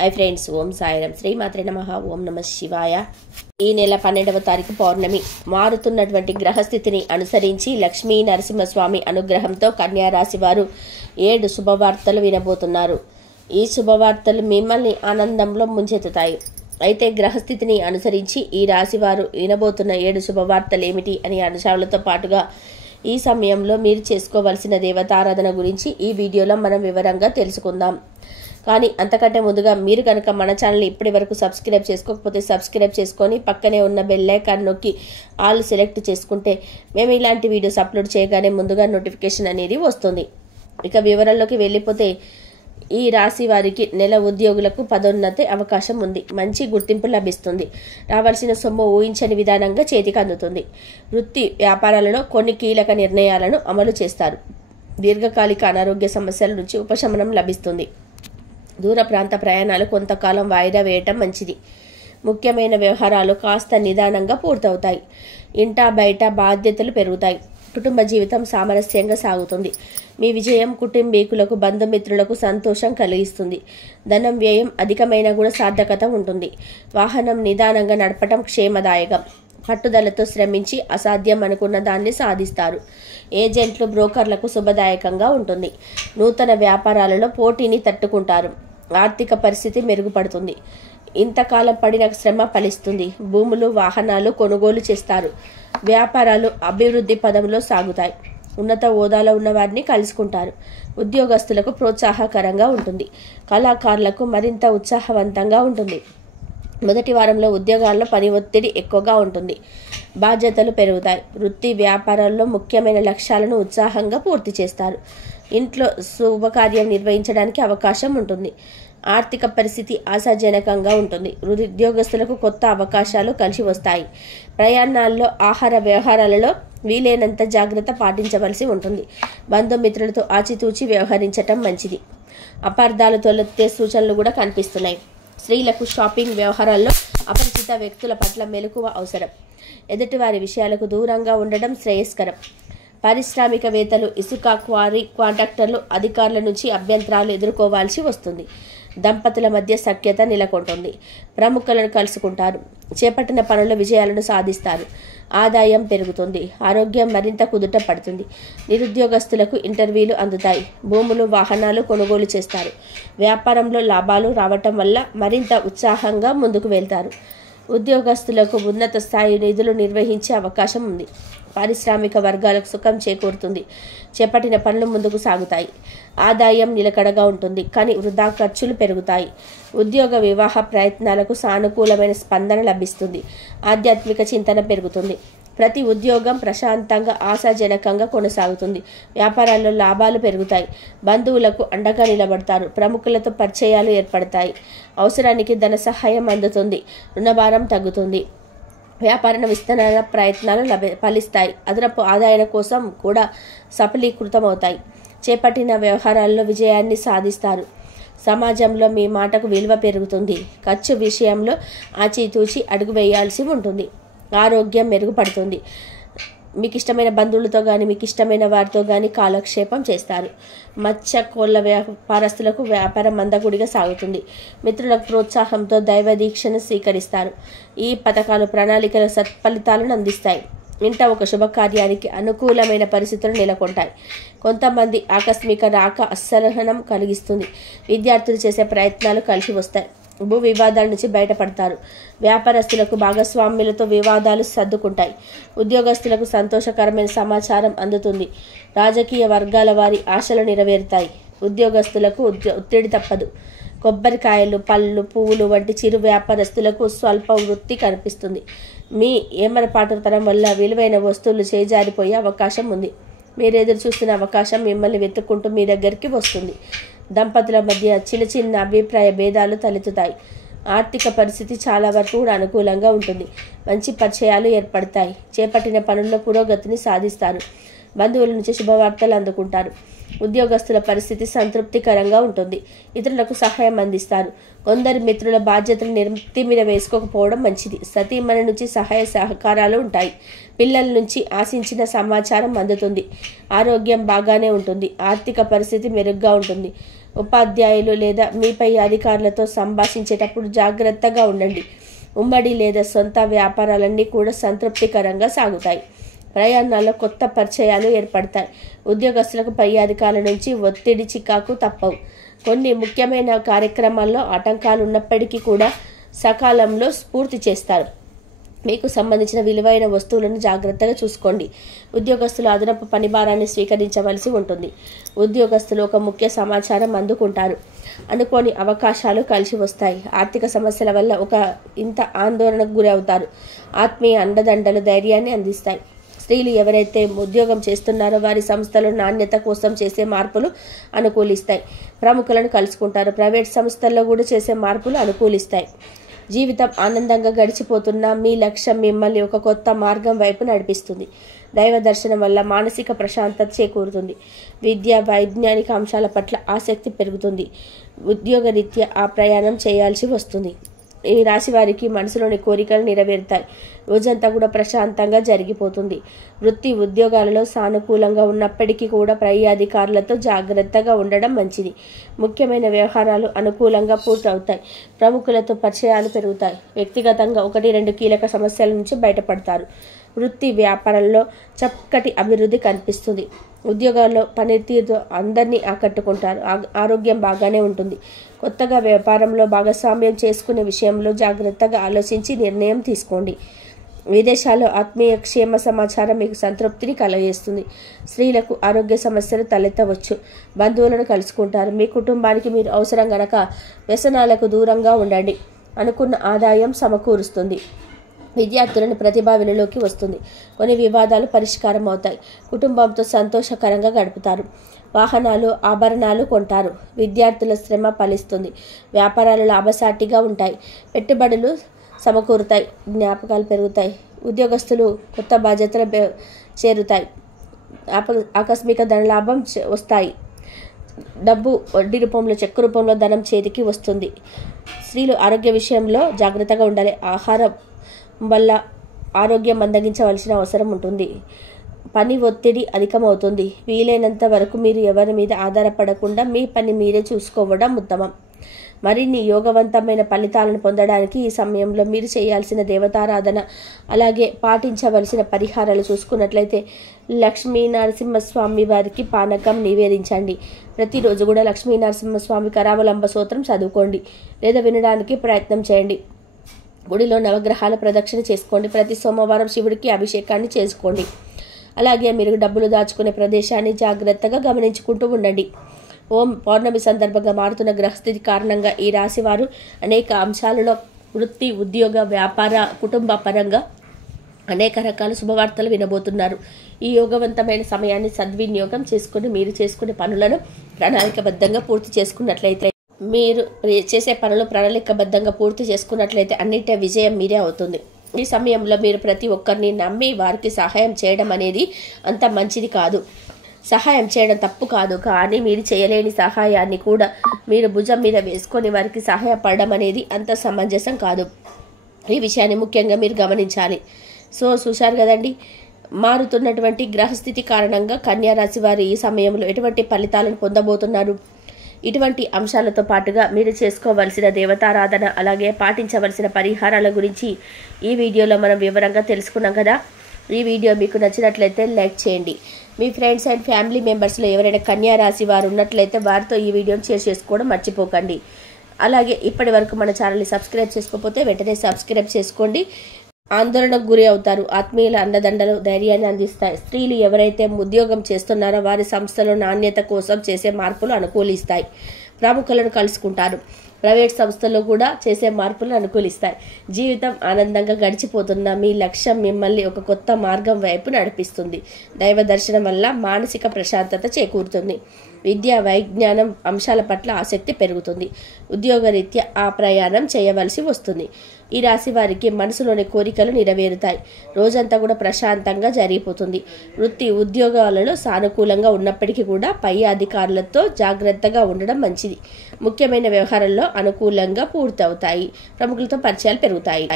Hi friends, ఓం సాయిరాం. శ్రీమాత్రే నమః. ఓం నమ శివాయ. ఈ నెల 12వ తారీఖు పౌర్ణమి. మారుతున్నటువంటి గ్రహస్థితిని అనుసరించి లక్ష్మీ నరసింహస్వామి అనుగ్రహంతో కన్యా రాశి వారు 7 శుభవార్తలు వినబోతున్నారు. ఈ శుభవార్తలు మిమ్మల్ని ఆనందంలో ముంచెత్తుతాయి. అయితే గ్రహస్థితిని అనుసరించి ఈ రాశి వారు వినబోతున్న 7 శుభవార్తలు ఏమిటి అనే అంశాలతో పాటుగా ఈ సమయంలో మీరు చేసుకోవలసిన దేవతారాధన గురించి ఈ వీడియోలో మనం వివరంగా తెలుసుకుందాం. కానీ అంతకంటే ముందుగా మీరు కనుక మన ఛానల్ని ఇప్పటి వరకు సబ్స్క్రైబ్ చేసుకోకపోతే సబ్స్క్రైబ్ చేసుకొని పక్కనే ఉన్న బెల్ ఐకాన్ నొక్కి ఆల్ సెలెక్ట్ చేసుకుంటే మేము ఇలాంటి వీడియోస్ అప్లోడ్ చేయగానే ముందుగా నోటిఫికేషన్ అనేది వస్తుంది. ఇక వివరాల్లోకి వెళ్ళిపోతే ఈ రాశి వారికి నెల ఉద్యోగులకు పదోన్నతి అవకాశం ఉంది. మంచి గుర్తింపు లభిస్తుంది. రావాల్సిన సొమ్ము ఊహించని విధానంగా చేతికి అందుతుంది. వృత్తి వ్యాపారాలలో కొన్ని కీలక నిర్ణయాలను అమలు చేస్తారు. దీర్ఘకాలిక అనారోగ్య సమస్యల నుంచి ఉపశమనం లభిస్తుంది. దూర ప్రాంత ప్రయాణాలు కొంతకాలం వాయిదా వేయటం మంచిది. ముఖ్యమైన వ్యవహారాలు కాస్త నిదానంగా పూర్తవుతాయి. ఇంటా బయట బాధ్యతలు పెరుగుతాయి. కుటుంబ జీవితం సామరస్యంగా సాగుతుంది. మీ విజయం కుటుంబీకులకు బంధుమిత్రులకు సంతోషం కలిగిస్తుంది. ధనం వ్యయం అధికమైన కూడా సార్థకత ఉంటుంది. వాహనం నిదానంగా నడపటం క్షేమదాయకం. పట్టుదలతో శ్రమించి అసాధ్యం అనుకున్న దాన్ని సాధిస్తారు. ఏజెంట్లు బ్రోకర్లకు శుభదాయకంగా ఉంటుంది. నూతన వ్యాపారాలలో పోటీని తట్టుకుంటారు. ఆర్థిక పరిస్థితి మెరుగుపడుతుంది. ఇంతకాలం పడిన శ్రమ ఫలిస్తుంది. భూములు వాహనాలు కొనుగోలు చేస్తారు. వ్యాపారాలు అభివృద్ధి పదంలో సాగుతాయి. ఉన్నత హోదాలో ఉన్న వారిని కలుసుకుంటారు. ఉద్యోగస్తులకు ప్రోత్సాహకరంగా ఉంటుంది. కళాకారులకు మరింత ఉత్సాహవంతంగా ఉంటుంది. మొదటి వారంలో ఉద్యోగాల్లో పని ఒత్తిడి ఎక్కువగా ఉంటుంది. బాధ్యతలు పెరుగుతాయి. వృత్తి వ్యాపారాల్లో ముఖ్యమైన లక్ష్యాలను ఉత్సాహంగా పూర్తి చేస్తారు. ఇంట్లో శుభకార్యం నిర్వహించడానికి అవకాశం ఉంటుంది. ఆర్థిక పరిస్థితి ఆశాజనకంగా ఉంటుంది. ఉద్యోగస్తులకు కొత్త అవకాశాలు కలిసి వస్తాయి. ప్రయాణాల్లో ఆహార వ్యవహారాలలో వీలైనంత జాగ్రత్త పాటించవలసి ఉంటుంది. బంధుమిత్రులతో ఆచితూచి వ్యవహరించటం మంచిది. అపార్థాలు తొలెత్తే సూచనలు కూడా కనిపిస్తున్నాయి. స్త్రీలకు షాపింగ్ వ్యవహారాల్లో అపరిచిత వ్యక్తుల పట్ల మెలకువ అవసరం. ఎదుటివారి విషయాలకు దూరంగా ఉండడం శ్రేయస్కరం. పారిశ్రామికవేత్తలు, ఇసుక క్వారీ కాంట్రాక్టర్లు, అధికారుల నుంచి అభ్యంతరాలు ఎదుర్కోవాల్సి వస్తుంది. దంపతుల మధ్య సఖ్యత నెలకొంటుంది. ప్రముఖులను కలుసుకుంటారు. చేపట్టిన పనుల విజయాలను సాధిస్తారు. ఆదాయం పెరుగుతుంది. ఆరోగ్యం మరింత కుదుట పడుతుంది. నిరుద్యోగస్తులకు ఇంటర్వ్యూలు అందుతాయి. భూములు వాహనాలు కొనుగోలు చేస్తారు. వ్యాపారంలో లాభాలు రావటం వల్ల మరింత ఉత్సాహంగా ముందుకు వెళ్తారు. ఉద్యోగస్తులకు ఉన్నత స్థాయి నిధులు నిర్వహించే అవకాశం ఉంది. పారిశ్రామిక వర్గాలకు సుఖం చేకూరుతుంది. చేపట్టిన పనులు ముందుకు సాగుతాయి. ఆదాయం నిలకడగా ఉంటుంది. కానీ వృధా ఖర్చులు పెరుగుతాయి. ఉద్యోగ వివాహ ప్రయత్నాలకు సానుకూలమైన స్పందన లభిస్తుంది. ఆధ్యాత్మిక చింతన పెరుగుతుంది. ప్రతి ఉద్యోగం ప్రశాంతంగా ఆశాజనకంగా కొనసాగుతుంది. వ్యాపారాల్లో లాభాలు పెరుగుతాయి. బంధువులకు అండగా నిలబడతారు. ప్రముఖులతో పరిచయాలు ఏర్పడతాయి. అవసరానికి ధన సహాయం అందుతుంది. రుణభారం తగ్గుతుంది. వ్యాపార విస్తరణ ప్రయత్నాలు ఫలిస్తాయి. అదనపు ఆదాయం కోసం కూడా సఫలీకృతమవుతాయి. చేపట్టిన వ్యవహారాల్లో విజయాన్ని సాధిస్తారు. సమాజంలో మీ మాటకు విలువ పెరుగుతుంది. ఖర్చు విషయంలో ఆచితూచి అడుగు వేయాల్సి ఉంటుంది. ఆరోగ్యం మెరుగుపడుతుంది. మీకు ఇష్టమైన బంధువులతో కానీ మీకు ఇష్టమైన వారితో కానీ కాలక్షేపం చేస్తారు. మత్స్య కోళ్ళ వ్యాపారస్తులకు వ్యాపారం మందగుడిగా సాగుతుంది. మిత్రులకు ప్రోత్సాహంతో దైవ దీక్షను స్వీకరిస్తారు. ఈ పథకాలు ప్రణాళికల సత్ఫలితాలను అందిస్తాయి. ఇంట ఒక శుభకార్యానికి అనుకూలమైన పరిస్థితులు నెలకొంటాయి. కొంతమంది ఆకస్మిక రాక అసహనం కలిగిస్తుంది. విద్యార్థులు చేసే ప్రయత్నాలు కలిసి వస్తాయి. భూ వివాదాల నుంచి బయటపడతారు. వ్యాపారస్తులకు భాగస్వామ్యులతో వివాదాలు సర్దుకుంటాయి. ఉద్యోగస్తులకు సంతోషకరమైన సమాచారం అందుతుంది. రాజకీయ వర్గాల వారి ఆశలు నెరవేరుతాయి. ఉద్యోగస్తులకు ఒత్తిడి తప్పదు. కొబ్బరికాయలు, పళ్ళు, పువ్వులు వంటి చిరు వ్యాపారస్తులకు స్వల్ప వృత్తి కనిపిస్తుంది. మీ ఏమరపాటుతనం వల్ల విలువైన వస్తువులు చేజారిపోయే అవకాశం ఉంది. మీరు ఎదురు చూస్తున్న అవకాశం మిమ్మల్ని వెతుక్కుంటూ మీ దగ్గరికి వస్తుంది. దంపతుల మధ్య చిన్న చిన్న అభిప్రాయ భేదాలు తలెత్తుతాయి. ఆర్థిక పరిస్థితి చాలా వరకు కూడా అనుకూలంగా ఉంటుంది. మంచి పరిచయాలు ఏర్పడతాయి. చేపట్టిన పనుల్లో పురోగతిని సాధిస్తారు. బంధువుల నుంచి శుభవార్తలు అందుకుంటారు. ఉద్యోగస్తుల పరిస్థితి సంతృప్తికరంగా ఉంటుంది. ఇతరులకు సహాయం అందిస్తారు. కొందరు మిత్రుల బాధ్యతలు నెత్తి మీద వేసుకోకపోవడం మంచిది. సతీమణి నుంచి సహాయ సహకారాలు ఉంటాయి. పిల్లల నుంచి ఆశించిన సమాచారం అందుతుంది. ఆరోగ్యం బాగానే ఉంటుంది. ఆర్థిక పరిస్థితి మెరుగ్గా ఉంటుంది. ఉపాధ్యాయులు లేదా మీపై అధికారులతో సంభాషించేటప్పుడు జాగ్రత్తగా ఉండండి. ఉమ్మడి లేదా సొంత వ్యాపారాలన్నీ కూడా సంతృప్తికరంగా సాగుతాయి. ప్రయాణాల్లో కొత్త పరిచయాలు ఏర్పడతాయి. ఉద్యోగస్తులకు పై అధికారుల నుంచి ఒత్తిడి చికాకు తప్పవు. కొన్ని ముఖ్యమైన కార్యక్రమాల్లో ఆటంకాలు ఉన్నప్పటికీ కూడా సకాలంలో పూర్తి చేస్తారు. మీకు సంబంధించిన విలువైన వస్తువులను జాగ్రత్తగా చూసుకోండి. ఉద్యోగస్తులు అదనపు పని భారాన్ని స్వీకరించవలసి ఉంటుంది. ఉద్యోగస్తులు ఒక ముఖ్య సమాచారం అందుకుంటారు. అనుకోని అవకాశాలు కలిసి వస్తాయి. ఆర్థిక సమస్యల వల్ల ఒక ఇంత ఆందోళనకు గురి అవుతారు. ఆత్మీయ అండదండలు ధైర్యాన్ని అందిస్తాయి. స్త్రీలు ఎవరైతే ఉద్యోగం చేస్తున్నారో వారి సంస్థలో నాణ్యత కోసం చేసే మార్పులు అనుకూలిస్తాయి. ప్రముఖులను కలుసుకుంటారు. ప్రైవేట్ సంస్థల్లో కూడా చేసే మార్పులు అనుకూలిస్తాయి. జీవితం ఆనందంగా గడిచిపోతున్న మీ లక్ష్యం మిమ్మల్ని ఒక కొత్త మార్గం వైపు నడిపిస్తుంది. దైవ దర్శనం వల్ల మానసిక ప్రశాంతత చేకూరుతుంది. విద్య, వైజ్ఞానిక అంశాల పట్ల ఆసక్తి పెరుగుతుంది. ఉద్యోగరీత్యా ఆ ప్రయాణం చేయాల్సి వస్తుంది. ఈ రాశి వారికి మనసులోని కోరికలు నెరవేరుతాయి. రోజంతా కూడా ప్రశాంతంగా జరిగిపోతుంది. వృత్తి ఉద్యోగాలలో సానుకూలంగా ఉన్నప్పటికీ కూడా పై అధికారులతో జాగ్రత్తగా ఉండడం మంచిది. ముఖ్యమైన వ్యవహారాలు అనుకూలంగా పూర్తవుతాయి. ప్రముఖులతో పరిచయాలు పెరుగుతాయి. వ్యక్తిగతంగా 1-2 కీలక సమస్యల నుంచి బయటపడతారు. వృత్తి వ్యాపారంలో చక్కటి అభివృద్ధి కనిపిస్తుంది. ఉద్యోగాల్లో పనితీరుతో అందరినీ ఆకట్టుకుంటారు. ఆరోగ్యం బాగానే ఉంటుంది. కొత్తగా వ్యాపారంలో భాగస్వామ్యం చేసుకునే విషయంలో జాగ్రత్తగా ఆలోచించి నిర్ణయం తీసుకోండి. విదేశాల్లో ఆత్మీయ క్షేమ సమాచారం మీకు సంతృప్తిని కలగజేస్తుంది. స్త్రీలకు ఆరోగ్య సమస్యలు తలెత్తవచ్చు. బంధువులను కలుసుకుంటారు. మీ కుటుంబానికి మీరు అవసరం గనక వ్యసనాలకు దూరంగా ఉండండి. అనుకున్న ఆదాయం సమకూరుస్తుంది. విద్యార్థులను ప్రతిభా వెలుగులోకి వస్తుంది. కొన్ని వివాదాలు పరిష్కారం అవుతాయి. కుటుంబంతో సంతోషకరంగా గడుపుతారు. వాహనాలు, ఆభరణాలు కొంటారు. విద్యార్థుల శ్రమ ఫలిస్తుంది. వ్యాపారాలు లాభసాటిగా ఉంటాయి. పెట్టుబడులు సమకూరుతాయి. జ్ఞాపకాలు పెరుగుతాయి. ఉద్యోగస్తులు కొత్త బాధ్యతలు చేరుతాయి. ఆకస్మిక ధనలాభం వస్తాయి. డబ్బు వడ్డీ రూపంలో, చెక్కు రూపంలో ధనం చేతికి వస్తుంది. స్త్రీలు ఆరోగ్య విషయంలో జాగ్రత్తగా ఉండాలి. ఆహారం వల్ల ఆరోగ్యం మందగించవలసిన అవసరం ఉంటుంది. పని ఒత్తిడి అధికమవుతుంది. వీలైనంత వరకు మీరు ఎవరి మీద ఆధారపడకుండా మీ పని మీరే చూసుకోవడం ఉత్తమం. మరిన్ని యోగవంతమైన ఫలితాలను పొందడానికి ఈ సమయంలో మీరు చేయాల్సిన దేవతారాధన, అలాగే పాటించవలసిన పరిహారాలు చూసుకున్నట్లయితే లక్ష్మీ నరసింహస్వామి వారికి పానకం నివేదించండి. ప్రతిరోజు కూడా లక్ష్మీ నరసింహస్వామి కరావలంబ స్తోత్రం చదువుకోండి లేదా వినడానికి ప్రయత్నం చేయండి. గుడిలో నవగ్రహాల ప్రదక్షిణ చేసుకోండి. ప్రతి సోమవారం శివుడికి అభిషేకాన్ని చేసుకోండి. అలాగే మీరు డబ్బులు దాచుకునే ప్రదేశాన్ని జాగ్రత్తగా గమనించుకుంటూ ఉండండి. పౌర్ణమి సందర్భంగా మారుతున్న గ్రహస్థితి కారణంగా ఈ రాశి వారు అనేక అంశాలలో వృత్తి, ఉద్యోగ, వ్యాపార, కుటుంబ పరంగా అనేక రకాల శుభవార్తలు వినబోతున్నారు. ఈ యోగవంతమైన సమయాన్ని సద్వినియోగం చేసుకుని మీరు చేసుకునే పనులను ప్రణాళికబద్ధంగా పూర్తి చేసుకున్నట్లయితే, మీరు చేసే పనులు ప్రణాళికబద్ధంగా పూర్తి చేసుకున్నట్లయితే అన్నిటి విజయం మీరే అవుతుంది. ఈ సమయంలో మీరు ప్రతి ఒక్కరిని నమ్మి వారికి సహాయం చేయడం అనేది అంత మంచిది కాదు. సహాయం చేయడం తప్పు కాదు, కానీ మీరు చేయలేని సహాయాన్ని కూడా మీరు భుజం మీద వేసుకొని వారికి సహాయపడడం అనేది అంత సమంజసం కాదు. ఈ విషయాన్ని ముఖ్యంగా మీరు గమనించాలి. చూశారు కదండి, మారుతున్నటువంటి గ్రహస్థితి కారణంగా కన్యా రాశి వారు ఈ సమయంలో ఎటువంటి ఫలితాలను పొందబోతున్నారు? ఇటువంటి అంశాలతో పాటుగా మీరు చేసుకోవలసిన దేవతారాధన, అలాగే పాటించవలసిన పరిహారాల గురించి ఈ వీడియోలో మనం వివరంగా తెలుసుకున్నాం కదా. ఈ వీడియో మీకు నచ్చినట్లయితే లైక్ చేయండి. మీ ఫ్రెండ్స్ అండ్ ఫ్యామిలీ మెంబర్స్లో ఎవరైనా కన్యా రాశి వారు ఉన్నట్లయితే వారితో ఈ వీడియోని షేర్ చేసుకోవడం మర్చిపోకండి. అలాగే ఇప్పటి వరకు మన ఛానల్ని సబ్స్క్రైబ్ చేసుకోకపోతే వెంటనే సబ్స్క్రైబ్ చేసుకోండి. ఆందోళనకు గురి అవుతారు. ఆత్మీయుల అండదండలు ధైర్యాన్ని అందిస్తాయి. స్త్రీలు ఎవరైతే ఉద్యోగం చేస్తున్నారో వారి సంస్థలో నాణ్యత కోసం చేసే మార్పులు అనుకూలిస్తాయి. ప్రముఖులను కలుసుకుంటారు. ప్రైవేట్ సంస్థల్లో కూడా చేసే మార్పులు అనుకూలిస్తాయి. జీవితం ఆనందంగా గడిచిపోతున్న మీ లక్ష్యం మిమ్మల్ని ఒక కొత్త మార్గం వైపు నడిపిస్తుంది. దైవ దర్శనం వల్ల మానసిక ప్రశాంతత చేకూరుతుంది. విద్య, వైజ్ఞానం అంశాల పట్ల ఆసక్తి పెరుగుతుంది. ఉద్యోగరీత్యా ఆ ప్రయాణం చేయవలసి వస్తుంది. ఈ రాశి వారికి మనసులోని కోరికలు నెరవేరుతాయి. రోజంతా కూడా ప్రశాంతంగా జరిగిపోతుంది. వృత్తి ఉద్యోగాలలో సానుకూలంగా ఉన్నప్పటికీ కూడా పై అధికారులతో జాగ్రత్తగా ఉండడం మంచిది. ముఖ్యమైన వ్యవహారాల్లో అనుకూలంగా పూర్తవుతాయి. ప్రముఖులతో పరిచయాలు పెరుగుతాయి.